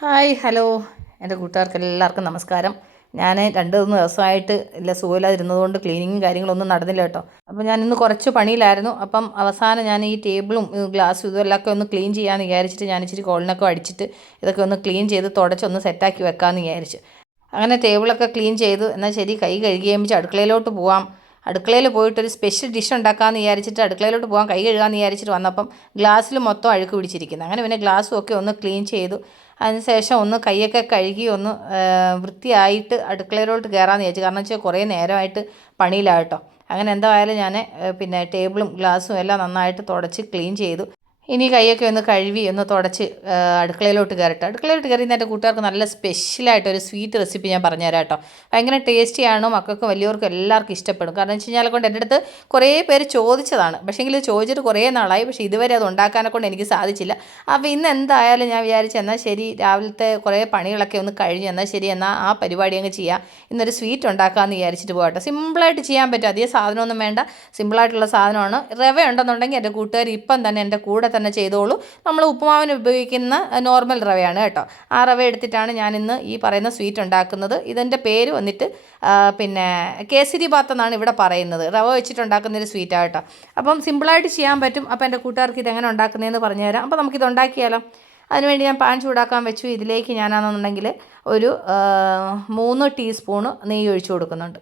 Hi hello. എന്റെ കൂട്ടുകാർക്ക് എല്ലാവർക്കും നമസ്കാരം. ഞാൻ രണ്ട് മൂന്ന് ദിവസമായിട്ട് ഇല്ല സുഖമില്ലാതിരുന്നതുകൊണ്ട് ക്ലീനിങ്ങും കാര്യങ്ങളൊന്നും നടന്നില്ല കേട്ടോ. അപ്പോൾ ഞാൻ ഇന്ന് കുറച്ച് പണിയിലായിരുന്നു. അപ്പം അവസാനം ഞാൻ ഈ ടേബിളും ഗ്ലാസ്സും ഇതെല്ലാം ഒന്ന് ക്ലീൻ ചെയ്യാമെന്ന് വിചാരിച്ചിട്ട് ഞാൻ ഇച്ചിരി കോളിനൊക്കെ അടിച്ചിട്ട് ഇതൊക്കെ ഒന്ന് ക്ലീൻ ചെയ്ത് തുടച്ചൊന്ന് സെറ്റാക്കി വെക്കാമെന്ന് വിചാരിച്ചു. അങ്ങനെ ടേബിളൊക്കെ ക്ലീൻ ചെയ്തു എന്നാൽ ശരി കൈ കഴുകി കഴിയുമ്പോൾ അടുക്കളയിലോട്ട് പോവാം. അടുക്കളയിൽ പോയിട്ട് ഒരു സ്പെഷ്യൽ ഡിഷ് ഉണ്ടാക്കാമെന്ന് വിചാരിച്ചിട്ട് അടുക്കളയിലോട്ട് പോകാൻ കൈ കഴുകാമെന്ന് വിചാരിച്ചിട്ട് വന്നപ്പം ഗ്ലാസ്സിൽ മൊത്തം അഴുക്ക് പിടിച്ചിരിക്കുന്നത് അങ്ങനെ പിന്നെ ഗ്ലാസ്സും ഒക്കെ ഒന്ന് ക്ലീൻ ചെയ്തു. അതിനുശേഷം ഒന്ന് കൈയൊക്കെ കഴുകി ഒന്ന് വൃത്തിയായിട്ട് അടുക്കളയിലോട്ട് കയറാമെന്ന് വിചാരിച്ചു. കാരണം വെച്ചാൽ കുറേ നേരമായിട്ട് പണിയിലാട്ടോ അങ്ങനെ എന്തായാലും ഞാൻ പിന്നെ ടേബിളും ഗ്ലാസ്സും എല്ലാം നന്നായിട്ട് തുടച്ച് ക്ലീൻ ചെയ്തു. ഇനി കൈയൊക്കെ ഒന്ന് കഴുകി ഒന്ന് തുടച്ച് അടുക്കളയിലോട്ട് കയറട്ടെ. അടുക്കളയിലോട്ട് കയറി എന്റെ കൂട്ടുകാർക്ക് നല്ല സ്പെഷ്യലായിട്ട് ഒരു സ്വീറ്റ് റെസിപ്പി ഞാൻ പറഞ്ഞുതരാം കേട്ടോ. ഭയങ്കര ടേസ്റ്റിയാണ് മക്കൾക്കും വലിയവർക്കും എല്ലാവർക്കും ഇഷ്ടപ്പെടും. കാരണം വെച്ച് കഴിഞ്ഞാൽ കൊണ്ട് എന്റെ അടുത്ത് കുറേ പേര് ചോദിച്ചതാണ്. പക്ഷേ എങ്കിൽ ചോദിച്ചിട്ട് കുറേ നാളായി. പക്ഷേ ഇതുവരെ അത് ഉണ്ടാക്കാനെ കൊണ്ട് എനിക്ക് സാധിച്ചില്ല. അപ്പോൾ ഇന്ന് എന്തായാലും ഞാൻ വിചാരിച്ചു എന്നാൽ ശരി രാവിലത്തെ കുറേ പണികളൊക്കെ ഒന്ന് കഴിഞ്ഞു എന്നാൽ ശരി എന്നാൽ ആ പരിപാടി അങ്ങ് ചെയ്യാം. ഇന്നൊരു സ്വീറ്റ് ഉണ്ടാക്കാമെന്ന് വിചാരിച്ചിട്ട് പോകട്ടെ സിമ്പിളായിട്ട് ചെയ്യാൻ പറ്റും. അധികം സാധനമൊന്നും വേണ്ട. സിമ്പിളായിട്ടുള്ള സാധനമാണ്. റവ ഉണ്ടെന്നുണ്ടെങ്കിൽ എന്റെ കൂട്ടുകാർ ഇപ്പം തന്നെ എന്റെ കൂടെ തന്നെ ചെയ്തോളൂ. നമ്മൾ ഉപ്പുമാവിന് ഉപയോഗിക്കുന്ന നോർമൽ റവയാണ് കേട്ടോ. ആ റവ എടുത്തിട്ടാണ് ഞാനിന്ന് ഈ പറയുന്ന സ്വീറ്റ് ഉണ്ടാക്കുന്നത്. ഇതിന്റെ പേര് വന്നിട്ട് പിന്നെ കേസരി ബാത്ത് എന്നാണ് ഇവിടെ പറയുന്നത്. റവ വെച്ചിട്ടുണ്ടാക്കുന്ന ഒരു സ്വീറ്റാണ് കേട്ടോ. അപ്പം സിമ്പിളായിട്ട് ചെയ്യാൻ പറ്റും. അപ്പോൾ എന്റെ കൂട്ടുകാർക്ക് ഇതെങ്ങനെ ഉണ്ടാക്കുന്നതെന്ന് പറഞ്ഞുതരാം അപ്പോൾ നമുക്കിത് ഉണ്ടാക്കിയാലോ. അതിനുവേണ്ടി ഞാൻ പാൻ ചൂടാക്കാൻ വെച്ചു. ഇതിലേക്ക് ഞാനാണെന്നുണ്ടെങ്കിൽ ഒരു മൂന്ന് ടീസ്പൂണ് നെയ്യ് ഒഴിച്ചു കൊടുക്കുന്നുണ്ട്.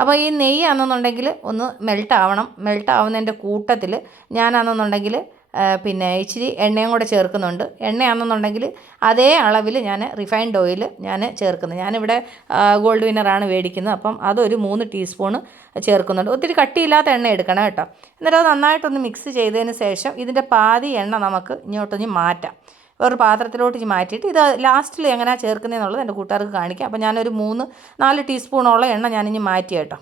അപ്പോൾ ഈ നെയ്യ് ആണെന്നുണ്ടെങ്കിൽ ഒന്ന് മെൽട്ട് ആവണം. മെൽട്ട് ആവുന്നതിന്റെ കൂട്ടത്തിൽ ഞാനാണെന്നുണ്ടെങ്കിൽ പിന്നെ ഇച്ചിരി എണ്ണയും കൂടെ ചേർക്കുന്നുണ്ട്. എണ്ണയാണെന്നുണ്ടെങ്കിൽ അതേ അളവിൽ ഞാൻ റിഫൈൻഡ് ഓയിൽ ഞാൻ ചേർക്കുന്നത് ഞാനിവിടെ ഗോൾഡ് വിന്നറാണ് മേടിക്കുന്നത്. അപ്പം അതൊരു മൂന്ന് ടീസ്പൂണ് ചേർക്കുന്നുണ്ട്. ഒത്തിരി കട്ടിയില്ലാത്ത എണ്ണ എടുക്കണം കേട്ടോ. എന്നിട്ട് അത് നന്നായിട്ടൊന്ന് മിക്സ് ചെയ്തതിന് ശേഷം ഇതിന്റെ പാതി എണ്ണ നമുക്ക് ഇങ്ങോട്ടൊന്ന് മാറ്റാം. വേറൊരു പാത്രത്തിലോട്ട് മാറ്റിയിട്ട് ഇത് ലാസ്റ്റിൽ എങ്ങനെയാണ് ചേർക്കുന്നതെന്നുള്ളത് എന്റെ കൂട്ടുകാർക്ക് കാണിക്കാം. അപ്പോൾ ഞാനൊരു മൂന്ന് നാല് ടീസ്പൂണോളം എണ്ണ ഞാനിഞ്ഞ് മാറ്റി കേട്ടോ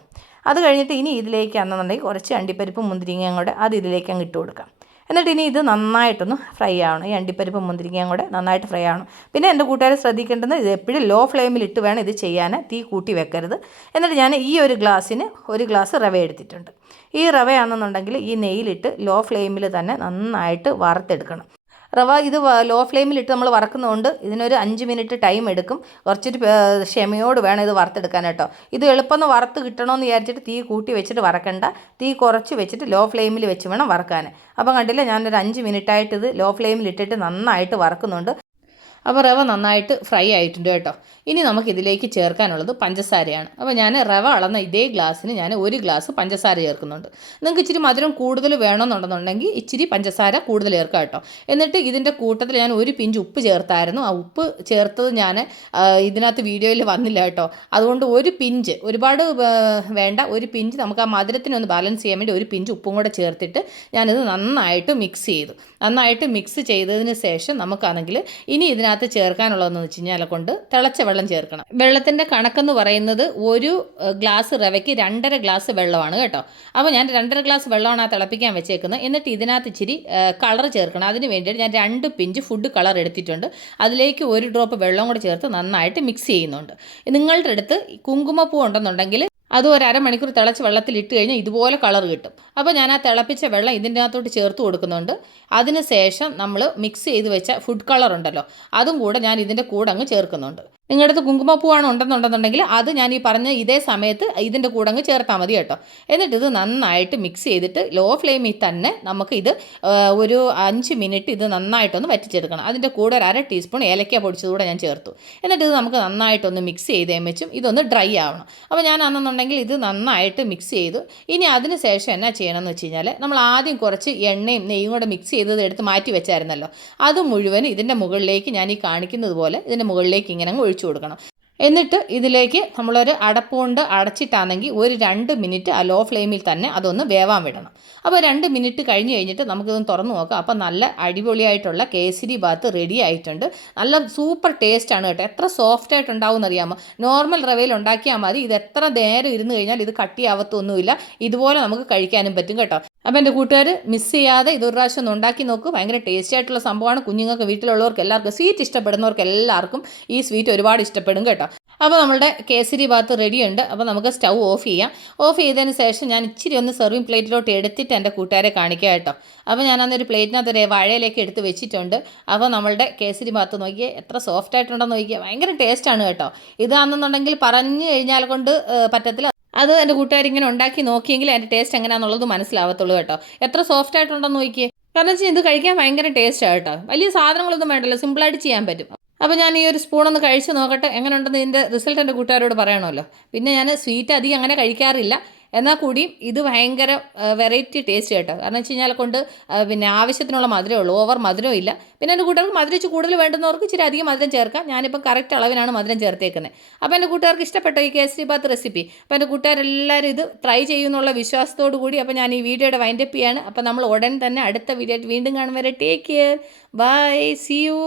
അത് കഴിഞ്ഞിട്ട് ഇനി ഇതിലേക്കാണെന്നുണ്ടെങ്കിൽ കുറച്ച് അണ്ടിപ്പരിപ്പും മുന്തിരിങ്ങയും കൂടെ അത് ഇതിലേക്ക് അങ്ങ് ഇട്ട് കൊടുക്കാം. എന്നിട്ട് ഇനി ഇത് നന്നായിട്ടൊന്ന് ഫ്രൈ ആവണം. ഈ അണ്ടിപ്പരിപ്പ് മുന്തിരിങ്ങയും കൂടെ നന്നായിട്ട് ഫ്രൈ ആവണം. പിന്നെ എന്റെ കൂട്ടുകാർ ശ്രദ്ധിക്കേണ്ടത് ഇത് എപ്പോഴും ലോ ഫ്ലെയിമിൽ ഇട്ട് വേണം ഇത് ചെയ്യാൻ തീ കൂട്ടി വെക്കരുത്. എന്നിട്ട് ഞാൻ ഈ ഒരു ഗ്ലാസ്സിന് ഒരു ഗ്ലാസ് റവ എടുത്തിട്ടുണ്ട്. ഈ റവയാണെന്നുണ്ടെങ്കിൽ ഈ നെയ്യിലിട്ട് ലോ ഫ്ലെയിമിൽ തന്നെ നന്നായിട്ട് വറുത്തെടുക്കണം. റവ ഇത് ലോ ഫ്ലെയിമിലിട്ട് നമ്മൾ വറക്കുന്നതുകൊണ്ട് ഇതിനൊരു അഞ്ച് മിനിറ്റ് ടൈം എടുക്കും. കുറച്ചൊരു ക്ഷമയോട് വേണം ഇത് വറുത്തെടുക്കാൻ കേട്ടോ. ഇത് എളുപ്പം വറുത്ത് കിട്ടണമെന്ന് വിചാരിച്ചിട്ട് തീ കൂട്ടി വെച്ചിട്ട് വറക്കണ്ട. തീ കുറച്ച് വെച്ചിട്ട് ലോ ഫ്ലെയിമിൽ വെച്ച് വേണം വറക്കാൻ അപ്പം കണ്ടില്ല ഞാനൊരു അഞ്ച് മിനിറ്റായിട്ട് ഇത് ലോ ഫ്ലെയിമിൽ ഇട്ടിട്ട് നന്നായിട്ട് വറക്കുന്നുണ്ട്. അപ്പോൾ റവ നന്നായിട്ട് ഫ്രൈ ആയിട്ടുണ്ട് കേട്ടോ. ഇനി നമുക്ക് ഇതിലേക്ക് ചേർക്കാനുള്ളത് പഞ്ചസാരയാണ്. അപ്പോൾ ഞാൻ റവ അളന്ന ഇതേ ഗ്ലാസ്സിന് ഞാൻ ഒരു ഗ്ലാസ് പഞ്ചസാര ചേർക്കുന്നുണ്ട്. നിങ്ങൾക്ക് ഇച്ചിരി മധുരം കൂടുതൽ വേണമെന്നുണ്ടെന്നുണ്ടെങ്കിൽ ഇച്ചിരി പഞ്ചസാര കൂടുതൽ ചേർക്കാം കേട്ടോ. എന്നിട്ട് ഇതിന്റെ കൂട്ടത്തിൽ ഞാൻ ഒരു പിഞ്ച് ഉപ്പ് ചേർത്തായിരുന്നു. ആ ഉപ്പ് ചേർത്തത് ഞാൻ ഇതിനകത്ത് വീഡിയോയിൽ വന്നില്ല കേട്ടോ. അതുകൊണ്ട് ഒരു പിഞ്ച് ഒരുപാട് വേണ്ട ഒരു പിഞ്ച് നമുക്ക് ആ മധുരത്തിനൊന്ന് ബാലൻസ് ചെയ്യാൻ വേണ്ടി ഒരു പിഞ്ച് ഉപ്പും കൂടെ ചേർത്തിട്ട് ഞാനിത് നന്നായിട്ട് മിക്സ് ചെയ്തു. നന്നായിട്ട് മിക്സ് ചെയ്തതിന് ശേഷം നമുക്കാണെങ്കിൽ ഇനി ഇതിനകത്ത് ചേർക്കാനുള്ളതെന്ന് വെച്ച് കഴിഞ്ഞാൽ കൊണ്ട് തിളച്ച വെള്ളം ചേർക്കണം. വെള്ളത്തിന്റെ കണക്കെന്ന് പറയുന്നത് ഒരു ഗ്ലാസ് റവയ്ക്ക് രണ്ടര ഗ്ലാസ് വെള്ളമാണ് കേട്ടോ. അപ്പോൾ ഞാൻ രണ്ടര ഗ്ലാസ് വെള്ളമാണ് ആ തിളപ്പിക്കാൻ വെച്ചേക്കുന്നത്. എന്നിട്ട് ഇതിനകത്ത് ഇച്ചിരി കളർ ചേർക്കണം. അതിന് വേണ്ടിയിട്ട് ഞാൻ രണ്ട് പിഞ്ച് ഫുഡ് കളർ എടുത്തിട്ടുണ്ട്. അതിലേക്ക് ഒരു ഡ്രോപ്പ് വെള്ളം കൂടെ ചേർത്ത് നന്നായിട്ട് മിക്സ് ചെയ്യുന്നുണ്ട്. നിങ്ങളുടെ അടുത്ത് കുങ്കുമപ്പൂ ഉണ്ടെന്നുണ്ടെങ്കിൽ അത് ഒരു അരമണിക്കൂർ തിളച്ച് വെള്ളത്തിൽ ഇട്ട് കഴിഞ്ഞാൽ ഇതുപോലെ കളർ കിട്ടും. അപ്പോൾ ഞാൻ ആ തിളപ്പിച്ച വെള്ളം ഇതിന്റെ അകത്തോട്ട് ചേർത്ത് കൊടുക്കുന്നുണ്ട്. അതിന് ശേഷം നമ്മൾ മിക്സ് ചെയ്ത് വെച്ച ഫുഡ് കളർ ഉണ്ടല്ലോ അതും കൂടെ ഞാൻ ഇതിന്റെ കൂടെ അങ്ങ് ചേർക്കുന്നുണ്ട്. നിങ്ങളുടെ അടുത്ത് കുങ്കുമപ്പൂവാണ് ഉണ്ടെന്നുണ്ടെന്നുണ്ടെങ്കിൽ അത് ഞാൻ ഈ പറഞ്ഞ ഇതേ സമയത്ത് ഇതിന്റെ കൂടെ അങ്ങ് ചേർത്താൽ മതി കേട്ടോ. എന്നിട്ട് ഇത് നന്നായിട്ട് മിക്സ് ചെയ്തിട്ട് ലോ ഫ്ലെയിമിൽ തന്നെ നമുക്ക് ഇത് ഒരു അഞ്ച് മിനിറ്റ് ഇത് നന്നായിട്ടൊന്ന് വറ്റിച്ചെടുക്കണം. അതിന്റെ കൂടെ ഒരു അര ടീസ്പൂൺ ഏലക്ക പൊടിച്ചതുകൂടെ ഞാൻ ചേർത്തു. എന്നിട്ട് ഇത് നമുക്ക് നന്നായിട്ടൊന്ന് മിക്സ് ചെയ്തേ വെച്ചും ഇതൊന്ന് ഡ്രൈ ആവണം. അപ്പോൾ ഞാൻ അന്നെന്നുണ്ടെങ്കിൽ ഇത് നന്നായിട്ട് മിക്സ് ചെയ്തു. ഇനി അതിന് ശേഷം എന്നാ ചെയ്യണമെന്ന് വെച്ച് കഴിഞ്ഞാൽ നമ്മൾ ആദ്യം കുറച്ച് എണ്ണയും നെയ്യും കൂടെ മിക്സ് ചെയ്തത് എടുത്ത് മാറ്റി വെച്ചായിരുന്നല്ലോ. അത് മുഴുവൻ ഇതിന്റെ മുകളിലേക്ക് ഞാൻ ഈ കാണിക്കുന്നത് പോലെ ഇതിന്റെ മുകളിലേക്ക് ഇങ്ങനെ അങ്ങ് ഒഴിച്ചു കൊടുക്കണം. എന്നിട്ട് ഇതിലേക്ക് നമ്മളൊരു അടപ്പ് കൊണ്ട് അടച്ചിട്ടാണെങ്കിൽ ഒരു രണ്ട് മിനിറ്റ് ആ ലോ ഫ്ലെയിമിൽ തന്നെ അതൊന്ന് വേവാൻ വിടണം. അപ്പോൾ രണ്ട് മിനിറ്റ് കഴിഞ്ഞ് കഴിഞ്ഞിട്ട് നമുക്കിതൊന്ന് തുറന്ന് നോക്കാം. അപ്പോൾ നല്ല അടിപൊളിയായിട്ടുള്ള കേസരി ബാത്ത് റെഡി ആയിട്ടുണ്ട്. നല്ല സൂപ്പർ ടേസ്റ്റ് ആണ് കേട്ടോ. എത്ര സോഫ്റ്റ് ആയിട്ട് ഉണ്ടാവും എന്നറിയാമോ? നോർമൽ റവയിൽ ഉണ്ടാക്കിയാൽ മതി. ഇത് എത്ര നേരം ഇരുന്ന് കഴിഞ്ഞാൽ ഇത് കട്ടിയാവത്തൊന്നുമില്ല. ഇതുപോലെ നമുക്ക് കഴിക്കാനും പറ്റും കേട്ടോ. അപ്പോൾ എന്റെ കൂട്ടുകാർ മിസ് ചെയ്യാതെ ഇതൊരു പ്രാവശ്യം ഒന്ന് ഉണ്ടാക്കി നോക്കൂ. ഭയങ്കര ടേസ്റ്റി ആയിട്ടുള്ള സംഭവമാണ്. കുഞ്ഞുങ്ങൾക്ക് വീട്ടിലുള്ളവർക്ക് എല്ലാവർക്കും സ്വീറ്റ് ഇഷ്ടപ്പെടുന്നവർക്ക് എല്ലാവർക്കും ഈ സ്വീറ്റ് ഒരുപാട് ഇഷ്ടപ്പെടും കേട്ടോ. അപ്പോൾ നമ്മുടെ കേസരി ബാത്ത് റെഡിയുണ്ട് അപ്പോൾ നമുക്ക് സ്റ്റൗ ഓഫ് ചെയ്യാം. ഓഫ് ചെയ്തതിന് ശേഷം ഞാൻ ഇച്ചിരി ഒന്ന് സെർവിങ് പ്ലേറ്റിലോട്ട് എടുത്തിട്ട് എന്റെ കൂട്ടുകാരെ കാണിക്കാം കേട്ടോ. അപ്പോൾ ഞാൻ അന്നൊരു പ്ലേറ്റിനകത്ത് ഒരു വാഴയിലേക്ക് എടുത്ത് വെച്ചിട്ടുണ്ട്. അപ്പോൾ നമ്മളുടെ കേസരി ഭാഗത്ത് നോക്കിയേ എത്ര സോഫ്റ്റ് ആയിട്ടുണ്ടെന്ന് നോക്കിയാൽ ഭയങ്കര ടേസ്റ്റാണ് കേട്ടോ. ഇതാണെന്നുണ്ടെങ്കിൽ പറഞ്ഞു കഴിഞ്ഞാൽ കൊണ്ട് പറ്റത്തില്ല. അത് എന്റെ കൂട്ടുകാരിങ്ങനെ ഉണ്ടാക്കി നോക്കിയെങ്കിൽ അതിന്റെ ടേസ്റ്റ് എങ്ങനെയാണെന്നുള്ളത് മനസ്സിലാവത്തുള്ളൂ കേട്ടോ. എത്ര സോഫ്റ്റ് ആയിട്ടുണ്ടെന്ന് നോക്കിയേ. കാരണം വെച്ചാൽ ഇത് കഴിക്കാൻ ഭയങ്കര ടേസ്റ്റാണ് കേട്ടോ. വലിയ സാധനങ്ങളൊന്നും വേണ്ടല്ലോ സിമ്പിളായിട്ട് ചെയ്യാൻ പറ്റും. അപ്പോൾ ഞാൻ ഈ ഒരു സ്പൂൺ ഒന്ന് കഴിച്ച് നോക്കട്ടെ എങ്ങനെ ഉണ്ടെന്ന് ഇതിന്റെ റിസൾട്ട് എന്റെ കൂട്ടുകാരോട് പറയണമല്ലോ. പിന്നെ ഞാൻ സ്വീറ്റ് അധികം അങ്ങനെ കഴിക്കാറില്ല. എന്നാൽ കൂടിയും ഇത് ഭയങ്കര വെറൈറ്റി ടേസ്റ്റ് കേട്ടോ. കാരണം വെച്ച് കഴിഞ്ഞാൽ കൊണ്ട് പിന്നെ ആവശ്യത്തിനുള്ള മധുരമേ ഉള്ളൂ. ഓവർ മധുരവും ഇല്ല. പിന്നെ എന്റെ കൂട്ടുകാർക്ക് മധുരിച്ച് കൂടുതൽ വേണ്ടുന്നവർക്ക് ഇച്ചിരി അധികം മധുരം ചേർക്കാം. ഞാനിപ്പോൾ കറക്റ്റ് അളവിനാണ് മധുരം ചേർത്തേക്കുന്നത്. അപ്പോൾ എന്റെ കൂട്ടുകാർക്ക് ഇഷ്ടപ്പെട്ടോ ഈ കേസരി ബാത്ത് റെസിപ്പി അപ്പോൾ എന്റെ കൂട്ടുകാരെല്ലാവരും ഇത് ട്രൈ ചെയ്യുന്നുള്ള വിശ്വാസത്തോടു കൂടി അപ്പോൾ ഞാൻ ഈ വീഡിയോയുടെ വൈൻഡപ്പ് ചെയ്യാണ്. അപ്പോൾ നമ്മൾ ഉടൻ തന്നെ അടുത്ത വീഡിയോ വീണ്ടും കാണും വരെ. Take care bye see you